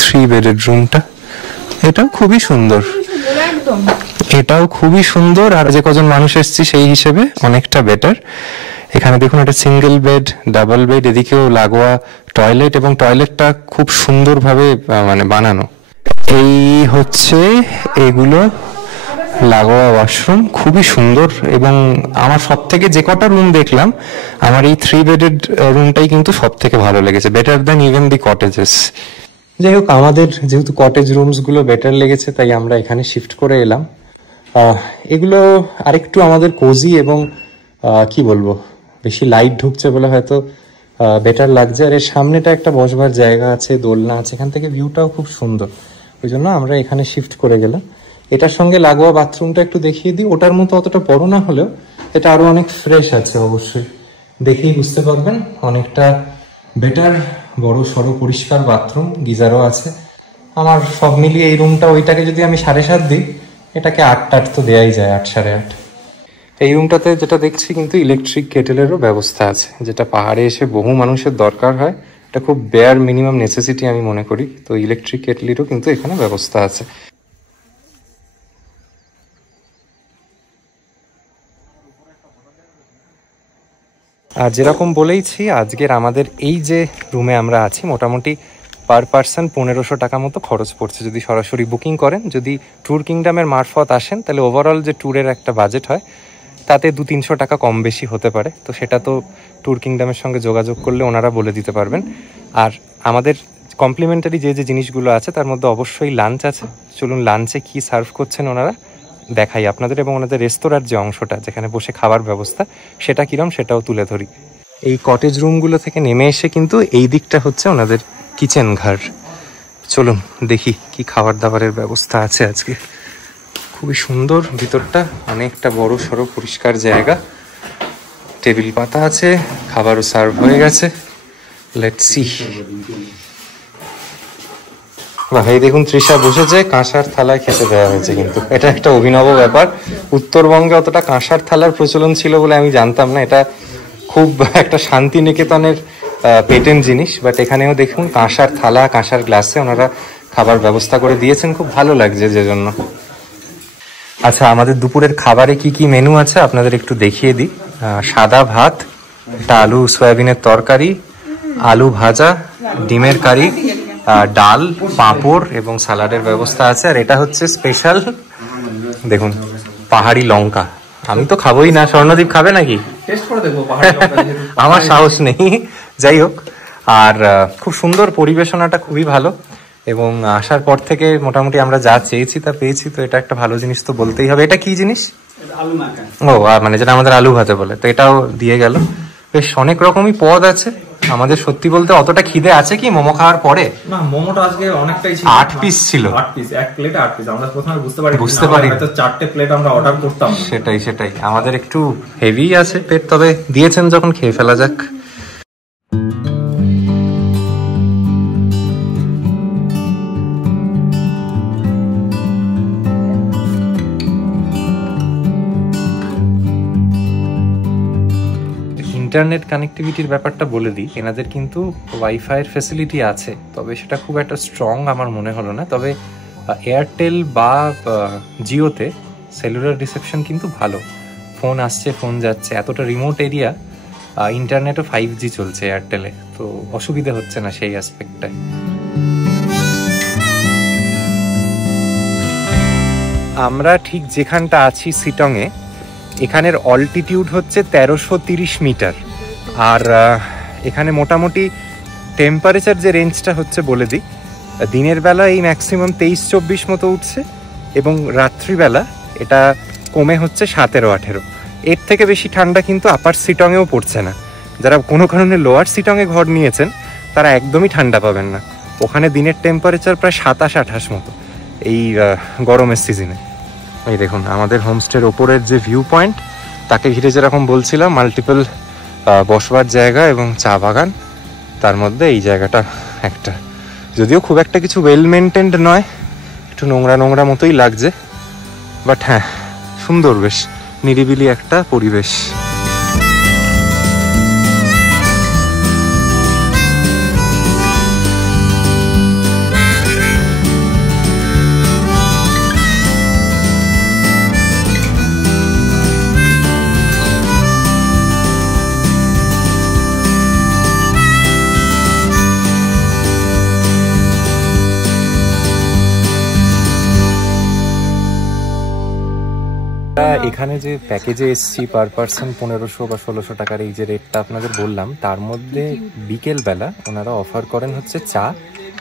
3 বেডের রুমটা, এটাও খুবই সুন্দর। এটাও খুবই সুন্দর, আর যে কজন মানুষ এসেছি সেই হিসেবে অনেকটা বেটার। এখানে দেখুন একটা সিঙ্গেল বেড, ডাবল বেড, এদিকেও লাগোয়া টয়লেট, এবং টয়লেটটা খুব সুন্দরভাবে মানে বানানো। এই হচ্ছে এগুলো লাগোয়া ওয়াশরুম, খুবই সুন্দর। এবং আমার সব থেকে যে কটা রুম দেখলাম, আমার এই 3 বেডেড রুমটাই কিন্তু সব থেকে ভালো লেগেছে, বেটার দ্যান ইভেন দি কটেজেস। যাই হোক, আমাদের যেহেতু কটেজ রুমসগুলো বেটার লেগেছে, তাই আমরা এখানে শিফট করে এলাম। এগুলো আরেকটু আমাদের কোজি এবং কি বলবো, বেশি লাইট ঢুকছে বলে হয়তো বেটার লাগছে। আর এর সামনেটা একটা বসবার জায়গা আছে, দোলনা আছে, এখান থেকে ভিউটাও খুব সুন্দর। ওই জন্য আমরা এখানে শিফট করে গেলাম। এটার সঙ্গে লাগোয়া বাথরুমটা একটু দেখিয়ে দিই। ওটার মতো অতটা বড় না হলেও এটা আরো অনেক ফ্রেশ আছে, অবশ্যই দেখেই বুঝতে পারবেন। অনেকটা বেটার, বড় সড়ো পরিষ্কার বাথরুম, গিজারও আছে। আমার সব মিলিয়ে এই রুমটা, ওইটাকে যদি আমি 7.5 দিই, এটাকে 8 তো দেয়াই যায়, 8 8.5। এই রুমটাতে যেটা দেখছি কিন্তু ইলেকট্রিক কেটেলেরও ব্যবস্থা আছে, যেটা পাহাড়ে এসে বহু মানুষের দরকার হয়। এটা খুব বেয়ার মিনিমাম নেসেসিটি আমি মনে করি। তো ইলেকট্রিক কেটলিরও কিন্তু এখানে ব্যবস্থা আছে। আর যেরকম বলেইছি, আজকের আমাদের এই যে রুমে আমরা আছি, মোটামুটি পার পার্সন 1500 টাকা মতো খরচ পড়ছে যদি সরাসরি বুকিং করেন। যদি ট্যুর কিংডমের মারফত আসেন, তাহলে ওভারঅল যে ট্যুরের একটা বাজেট হয়, তাতে 200-300 টাকা কম বেশি হতে পারে। তো সেটা তো ট্যুর কিংডমের সঙ্গে যোগাযোগ করলে ওনারা বলে দিতে পারবেন। আর আমাদের কমপ্লিমেন্টারি যে যে জিনিসগুলো আছে, তার মধ্যে অবশ্যই লাঞ্চ আছে। চলুন লাঞ্চে কি সার্ভ করছেন ওনারা দেখাই আপনাদের, এবং ওনাদের রেস্তোরাঁর যে অংশটা, যেখানে বসে খাবার ব্যবস্থা, সেটা কিরম সেটাও তুলে ধরি। এই কটেজ রুমগুলো থেকে নেমে এসে কিন্তু এই দিকটা হচ্ছে ওনাদের কিচেন ঘর। চলুন দেখি কি খাবার দাবারের ব্যবস্থা আছে আজকে। খুবই সুন্দর ভিতরটা, অনেকটা বড় সড়ো পরিষ্কার জায়গা। টেবিল পাতা আছে, খাবারও সার্ভ হয়ে গেছে। Let's see. ভাই দেখুন তৃষা বসেছে, কাঁসার থালায় খেতে দেওয়া হয়েছে, কিন্তু এটা একটা অভিনব ব্যাপার। উত্তরবঙ্গে অতটা কাঁসার থালার প্রচলন ছিল বলে আমি জানতাম না। এটা খুব একটা শান্তিনিকেতনের পেটেন্ট জিনিস, বাট এখানেও দেখুন কাঁসার থালা, কাঁসার গ্লাসে ওনারা খাবার ব্যবস্থা করে দিয়েছেন, খুব ভালো লাগছে যে জন্য। আচ্ছা, আমাদের দুপুরের খাবারে কি কি মেনু আছে আপনাদের একটু দেখিয়ে দিই। সাদা ভাত, একটা আলু সয়াবিনের তরকারি, আলু ভাজা, ডিমের কারি, ডাল, পাঁপড় এবং সালাডের ব্যবস্থা আছে। আর এটা হচ্ছে স্পেশাল, দেখুন পাহাড়ি লঙ্কা। আমি তো খাবোই না, স্বর্ণদীপ খাবে নাকি? আমার সাহস নেই, যাই হোক। আর খুব সুন্দর পরিবেশনাটা, খুবই ভালো। এবং আসার পর থেকে মোটামুটি আমরা যা চেয়েছি তা পেয়েছি, তো এটা একটা ভালো জিনিস তো বলতেই হবে। এটা কি জিনিস? ও মানে যেটা আমাদের আলু ভাতে বলে, তো এটাও দিয়ে গেল। বেশ অনেক রকমই পদ আছে। আমাদের সত্যি বলতে অতটা খিদে আছে কি মোমো খাওয়ার পরে? না, মোমোটা আজকে অনেকটাই ছিল। 8 পিস ছিল। 8 পিস, এক প্লেটে 8 পিস। আমরা প্রথমে বুঝতে পারি হয়তো 4টে প্লেট আমরা অর্ডার করতাম। সেটাই আমাদের একটু হেভি আছে পেট, তবে দিয়েছেন যখন খেয়ে ফেলা যাক। ইন্টারনেট কানেক্টিভিটির ব্যাপারটা বলে দিই, এনাদের কিন্তু ওয়াইফাইয়ের ফ্যাসিলিটি আছে, তবে সেটা খুব একটা স্ট্রং আমার মনে হলো না। তবে এয়ারটেল বা জিওতে সেলুলার রিসেপশন কিন্তু ভালো, ফোন আসছে ফোন যাচ্ছে। এতটা রিমোট এরিয়া, ইন্টারনেটও 5G চলছে এয়ারটেলে, তো অসুবিধা হচ্ছে না সেই অ্যাসপেক্টটায়। আমরা ঠিক যেখানটা আছি শিটংয়ে, এখানের অল্টিটিউড হচ্ছে 1330 মিটার। আর এখানে মোটামুটি টেম্পারেচার যে রেঞ্জটা হচ্ছে বলে দিই, দিনের বেলা এই ম্যাক্সিমাম 23-24 মতো উঠছে, এবং রাত্রিবেলা এটা কমে হচ্ছে 17-18। এর থেকে বেশি ঠান্ডা কিন্তু আপার শিটংয়েও পড়ছে না। যারা কোনো কারণে লোয়ার শিটংয়ে ঘর নিয়েছেন তারা একদমই ঠান্ডা পাবেন না। ওখানে দিনের টেম্পারেচার প্রায় 27-28 মতো এই গরমের সিজনে। এই দেখুন আমাদের হোমস্টের ওপরের যে ভিউ পয়েন্ট, তাকে ঘিরে যেরকম বলছিলাম মাল্টিপল বসবার জায়গা এবং চা বাগান, তার মধ্যে এই জায়গাটা একটা। যদিও খুব একটা কিছু ওয়েল মেনটেন্ড নয়, একটু নোংরা নোংরা মতোই লাগছে, বাট হ্যাঁ সুন্দর, বেশ নিরিবিলি একটা পরিবেশ। এখানে যে প্যাকেজে এসছি পার পার্সন 1500 বা 1600 টাকার এই যে রেটটা আপনাদের বললাম, তার মধ্যে বিকেলবেলা ওনারা অফার করেন হচ্ছে চা,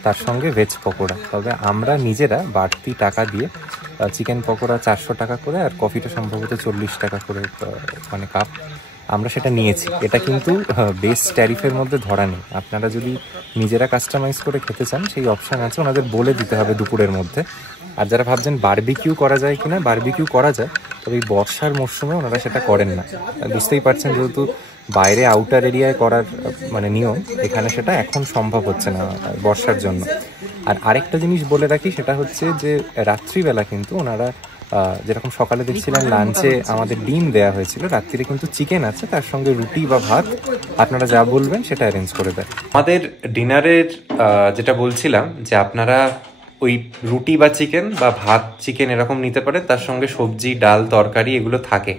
তার সঙ্গে ভেজ পকোড়া। তবে আমরা নিজেরা বাড়তি টাকা দিয়ে চিকেন পকোড়া 400 টাকা করে, আর কফিটা সম্ভবত 40 টাকা করে মানে কাপ, আমরা সেটা নিয়েছি। এটা কিন্তু বেস ট্যারিফের মধ্যে ধরা নেই। আপনারা যদি নিজেরা কাস্টমাইজ করে খেতে চান সেই অপশান আছে, ওনাদের বলে দিতে হবে দুপুরের মধ্যে। আর যারা ভাবছেন বারবিকিউ করা যায় কিনা, বারবিকিউ করা যায়, তবে এই বর্ষার মরশুমে ওনারা সেটা করেন না। বুঝতেই পারছেন যেহেতু বাইরে আউটার এরিয়ায় করার মানে নিয়ম, এখানে সেটা এখন সম্ভব হচ্ছে না বর্ষার জন্য। আর আরেকটা জিনিস বলে রাখি, সেটা হচ্ছে যে রাত্রিবেলা কিন্তু ওনারা যেরকম সকালে দেখছিলেন লাঞ্চে আমাদের ডিম দেওয়া হয়েছিল, রাত্রিরে কিন্তু চিকেন আছে, তার সঙ্গে রুটি বা ভাত আপনারা যা বলবেন সেটা অ্যারেঞ্জ করে দেয়। আমাদের ডিনারের যেটা বলছিলাম যে আপনারা ওই রুটি বা চিকেন বা ভাত চিকেন এরকম নিতে পারেন, তার সঙ্গে সবজি ডাল তরকারি এগুলো থাকে।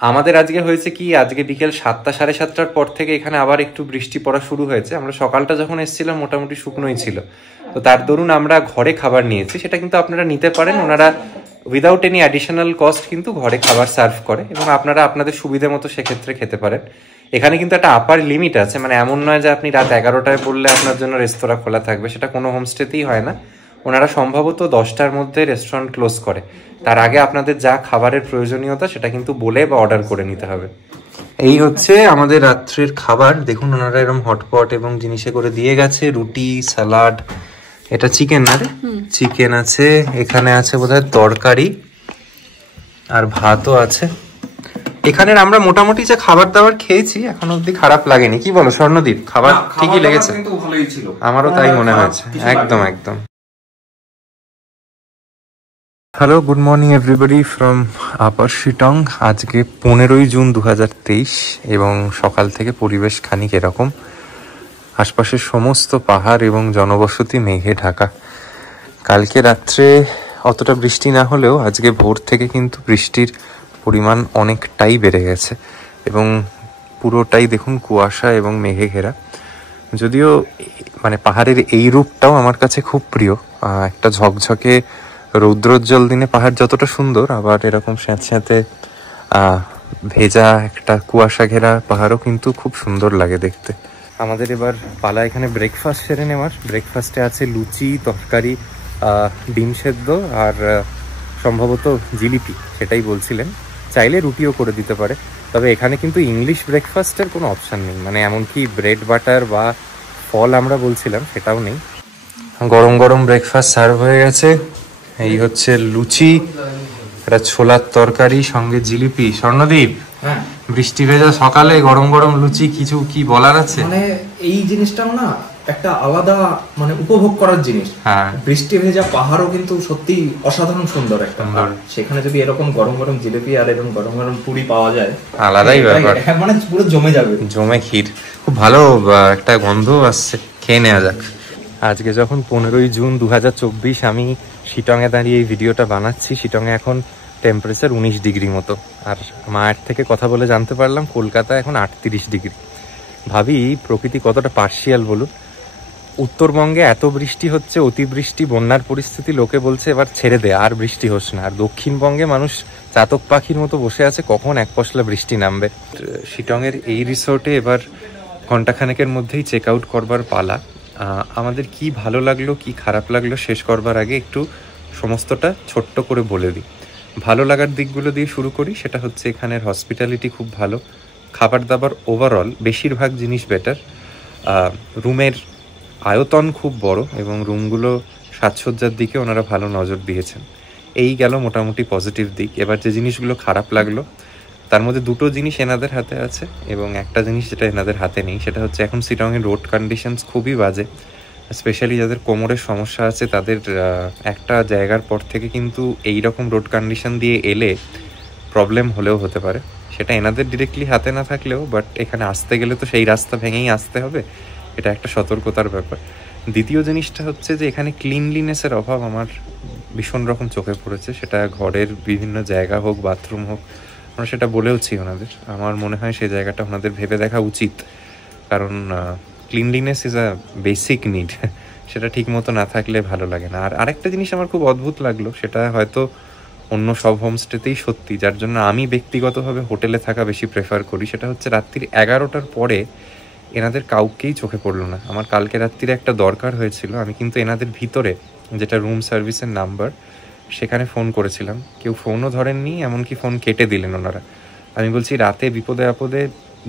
আমাদের আজকে হয়েছে কি, আজকে বিকেল 7টা 7:30টার পর থেকে এখানে আবার একটু বৃষ্টি পড়া শুরু হয়েছে। আমরা সকালটা যখন এসেছিলাম মোটামুটি শুকনোই ছিল, তো তার দরুন আমরা ঘরে খাবার নিয়েছি। সেটা কিন্তু আপনারা নিতে পারেন, ওনারা উইদাউট এনি অ্যাডিশনাল কস্ট কিন্তু ঘরে খাবার সার্ভ করে, এবং আপনারা আপনাদের সুবিধা মতো সেক্ষেত্রে খেতে পারেন। এখানে কিন্তু একটা আপার লিমিট আছে, মানে এমন নয় যে আপনি রাত 11টায় বললে আপনার জন্য রেস্তোরাঁ খোলা থাকবে, সেটা কোনো হোমস্টেতেই হয় না। ওনারা সম্ভবত 10টার মধ্যে রেস্টুরেন্ট ক্লোজ করে। তার আগে আপনাদের যা খাবারের প্রয়োজনীয়তা সেটা কিন্তু বলে বা অর্ডার করে নিতে হবে। এই হচ্ছে আমাদের রাত্রের খাবার। দেখুন ওনারা এরকম হটপট এবং জিনিসে করে দিয়ে গেছে, রুটি স্যালাড, এটা চিকেন না রে, চিকেন আছে, এখানে আছে বোধহয় তরকারি, আর ভাতও আছে। এখানের আমরা মোটামুটি যে খাবার দাবার খেয়েছি এখন অব্দি খারাপ লাগেনি। কি বলো স্বর্ণদীপ, খাবার ঠিকই লেগেছে? কিন্তু ভালোই ছিল, আমারও তাই মনে হয়েছে, একদম একদম। Hello, good morning everybody from upper Shillong. আজকে 15ই জুন 2023 এবং সকাল থেকে পরিবেশ খানিক এরকম। আশপাশের সমস্ত পাহাড় এবং জনবসতি মেঘে ঢাকা। কালকে রাত্রে অতটা বৃষ্টি না হলেও আজকে ভোর থেকে কিন্তু বৃষ্টির পরিমাণ অনেকটাই বেড়ে গেছে এবং পুরোটাই দেখুন কুয়াশা এবং মেঘে ঘেরা। যদিও মানে পাহাড়ের এই রূপটাও আমার কাছে খুব প্রিয়। একটা ঝকঝকে রৌদ্রোজ্জ্বল দিনে পাহাড় যতটা সুন্দর, আবার এরকম স্যাঁতস্যাঁতে ভেজা একটা কুয়াশা ঘেরা পাহাড়ও কিন্তু খুব সুন্দর লাগে দেখতে। আমাদের এবার পালা এখানে ব্রেকফাস্ট সেরে নেওয়ার। ব্রেকফাস্টে আছে লুচি, তরকারি, ডিম সেদ্ধ আর সম্ভবত জিলিপি, সেটাই বলছিলেন। চাইলে রুটিও করে দিতে পারে, তবে এখানে কিন্তু ইংলিশ ব্রেকফাস্টের কোনো অপশান নেই, মানে এমনকি ব্রেড বাটার বা ফল আমরা বলছিলাম সেটাও নেই। গরম গরম ব্রেকফাস্ট সার্ভ হয়ে গেছে। এই হচ্ছে লুচি, একটা ছোলার তরকারি, সঙ্গে জিলিপি। স্বর্ণদীপ, হ্যাঁ বৃষ্টি ভেজা সকালে গরম গরম লুচি, কিছু কি বলার আছে? মানে এই জিনিসটাও না একটা আলাদা মানে উপভোগ করার জিনিস। হ্যাঁ, বৃষ্টি ভেজা পাহাড়ও কিন্তু সত্যি অসাধারণ সুন্দর একটা। সেখানে যদি এরকম গরম গরম জিলিপি আর এরকম গরম গরম পুরি পাওয়া যায়, আলাদাই ব্যাপার, মানে পুরো জমে যাবে, জমে ক্ষীর। খুব ভালো একটা গন্ধ আসছে, খেয়ে নেওয়া যাক। আজকে যখন 15ই জুন 2024 আমি শিটংয়ে দাঁড়িয়ে এই ভিডিওটা বানাচ্ছি, শিটংয়ে এখন টেম্পারেচার 19 ডিগ্রি মতো। আর মায়ের থেকে কথা বলে জানতে পারলাম কলকাতা এখন 38 ডিগ্রি। ভাবি প্রকৃতি কতটা পার্শিয়াল বলুন। উত্তরবঙ্গে এত বৃষ্টি হচ্ছে, অতিবৃষ্টি, বন্যার পরিস্থিতি, লোকে বলছে এবার ছেড়ে দে, আর বৃষ্টি হোস না। আর দক্ষিণবঙ্গে মানুষ চাতক পাখির মতো বসে আছে কখন এক পশলা বৃষ্টি নামবে। শিটংয়ের এই রিসোর্টে এবার ঘন্টাখানেকের মধ্যেই চেক আউট করবার পালা। আমাদের কি ভালো লাগলো কি খারাপ লাগলো শেষ করবার আগে একটু সমস্তটা ছোট্ট করে বলে দিই। ভালো লাগার দিকগুলো দিয়ে শুরু করি। সেটা হচ্ছে এখানের হসপিটালিটি খুব ভালো, খাবার দাবার ওভারঅল বেশিরভাগ জিনিস বেটার, রুমের আয়তন খুব বড় এবং রুমগুলো সাজসজ্জার দিকে ওনারা ভালো নজর দিয়েছেন। এই গেল মোটামুটি পজিটিভ দিক। এবার যে জিনিসগুলো খারাপ লাগলো তার মধ্যে দুটো জিনিস এনাদের হাতে আছে এবং একটা জিনিস যেটা এনাদের হাতে নেই, সেটা হচ্ছে এখন শিটংয়ের রোড কন্ডিশনস খুবই বাজে। স্পেশালি যাদের কোমরের সমস্যা আছে তাদের একটা জায়গার পর থেকে কিন্তু এই রকম রোড কন্ডিশন দিয়ে এলে প্রবলেম হলেও হতে পারে। সেটা এনাদের ডিরেক্টলি হাতে না থাকলেও বাট এখানে আসতে গেলে তো সেই রাস্তা ভেঙেই আসতে হবে, এটা একটা সতর্কতার ব্যাপার। দ্বিতীয় জিনিসটা হচ্ছে যে এখানে ক্লিনলিনেসের অভাব আমার ভীষণ রকম চোখে পড়েছে। সেটা ঘরের বিভিন্ন জায়গা হোক, বাথরুম হোক, আমরা সেটা বলেওছি ওনাদের। আমার মনে হয় সেই জায়গাটা ওনাদের ভেবে দেখা উচিত, কারণ cleanliness is a basic need. সেটা ঠিক মতো না থাকলে ভালো লাগে না। আর আরেকটা জিনিস আমার খুব অদ্ভুত লাগলো, সেটা হয়তো অন্য সব হোমস্টেতেই সত্যি, যার জন্য আমি ব্যক্তিগতভাবে হোটেলে থাকা বেশি প্রেফার করি। সেটা হচ্ছে রাত্রির 11টার পরে এনাদের কাউকেই চোখে পড়লো না। আমার কালকে রাত্রিরে একটা দরকার হয়েছিল, আমি কিন্তু এনাদের ভিতরে যেটা রুম সার্ভিসের নাম্বার সেখানে ফোন করেছিলাম, কেউ ফোনও ধরেননি, এমনকি ফোন কেটে দিলেন ওনারা। আমি বলছি রাতে বিপদে আপদে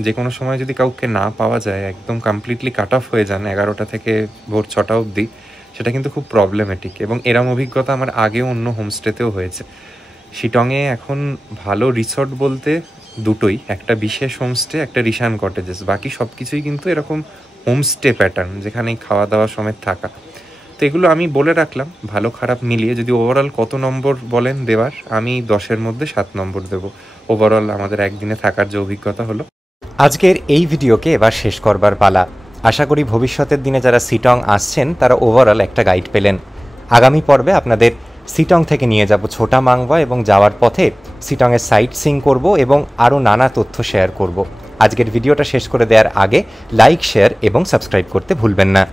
যে কোনো সময় যদি কাউকে না পাওয়া যায়, একদম কমপ্লিটলি কাট অফ হয়ে যান 11টা থেকে ভোর 6টা অবধি, সেটা কিন্তু খুব প্রবলেমেটিক। এবং এরম অভিজ্ঞতা আমার আগেও অন্য হোমস্টেতেও হয়েছে। শিটংয়ে এখন ভালো রিসর্ট বলতে দুটোই, একটা বিশেষ হোমস্টে, একটা রিশান কটেজেস। বাকি সব কিছুই কিন্তু এরকম হোমস্টে প্যাটার্ন, যেখানে খাওয়া দাওয়া সমেত থাকা। তো এগুলো আমি বলে রাখলাম, ভালো খারাপ মিলিয়ে। যদি ওভারঅল কত নম্বর বলেন দেওয়ার, আমি 10-এর মধ্যে 7 নম্বর দেবো। ওভারঅল আমাদের একদিনে থাকার যে অভিজ্ঞতা হলো। আজকের এই ভিডিওকে এবার শেষ করবার পালা। আশা করি ভবিষ্যতের দিনে যারা শিটং আসছেন তারা ওভারঅল একটা গাইড পেলেন। আগামী পর্বে আপনাদের শিটং থেকে নিয়ে যাব ছোটা মাংবা এবং যাওয়ার পথে শিটংয়ের সাইট সিইং করব এবং আরও নানা তথ্য শেয়ার করব। আজকের ভিডিওটা শেষ করে দেওয়ার আগে লাইক, শেয়ার এবং সাবস্ক্রাইব করতে ভুলবেন না।